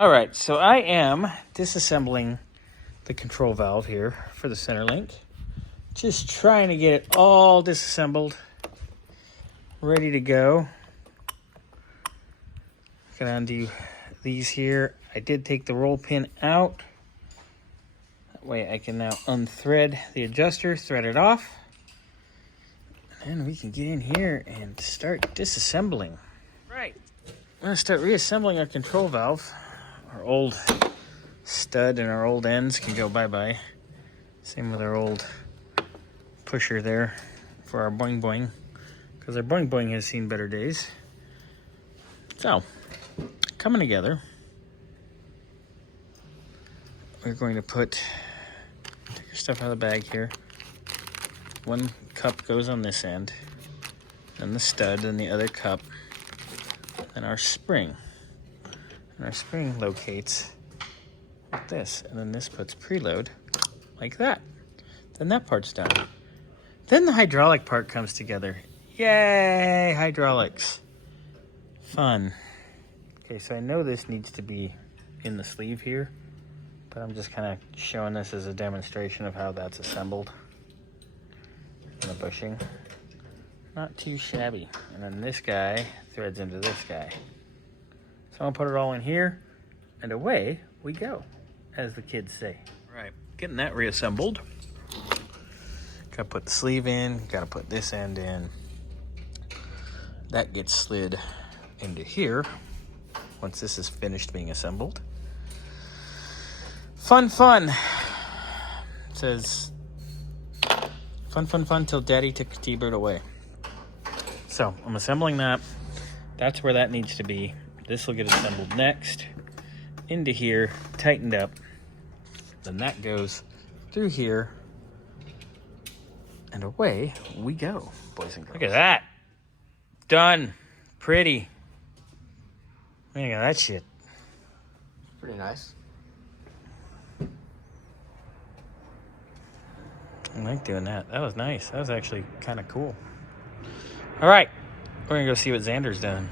All right, so I am disassembling the control valve here for the center link. Just trying to get it all disassembled, ready to go. Gonna undo these here. I did take the roll pin out. That way I can now unthread the adjuster, thread it off. And we can get in here and start disassembling. Right, we're gonna start reassembling our control valve. Our old stud and our old ends can go bye-bye. Same with our old pusher there for our boing boing, because our boing boing has seen better days. So, coming together, we're going to take your stuff out of the bag here. One cup goes on this end, then the stud, and the other cup, and our spring. And our spring locates like this, and then this puts preload like that. Then that part's done. Then the hydraulic part comes together. Yay, hydraulics. Fun. Okay, so I know this needs to be in the sleeve here, but I'm just kind of showing this as a demonstration of how that's assembled. And the bushing. Not too shabby. And then this guy threads into this guy. So I'll put it all in here, and away we go, as the kids say. All right, getting that reassembled. Gotta put the sleeve in, gotta put this end in. That gets slid into here once this is finished being assembled. Fun, fun. It says, fun, fun, fun till Daddy took T-Bird away. So I'm assembling that. That's where that needs to be. This will get assembled next into here, tightened up. Then that goes through here, and away we go, boys and girls. Look at that. Done. Pretty. Look at that shit. Pretty nice. I like doing that. That was nice. That was actually kind of cool. All right. We're going to go see what Xander's done.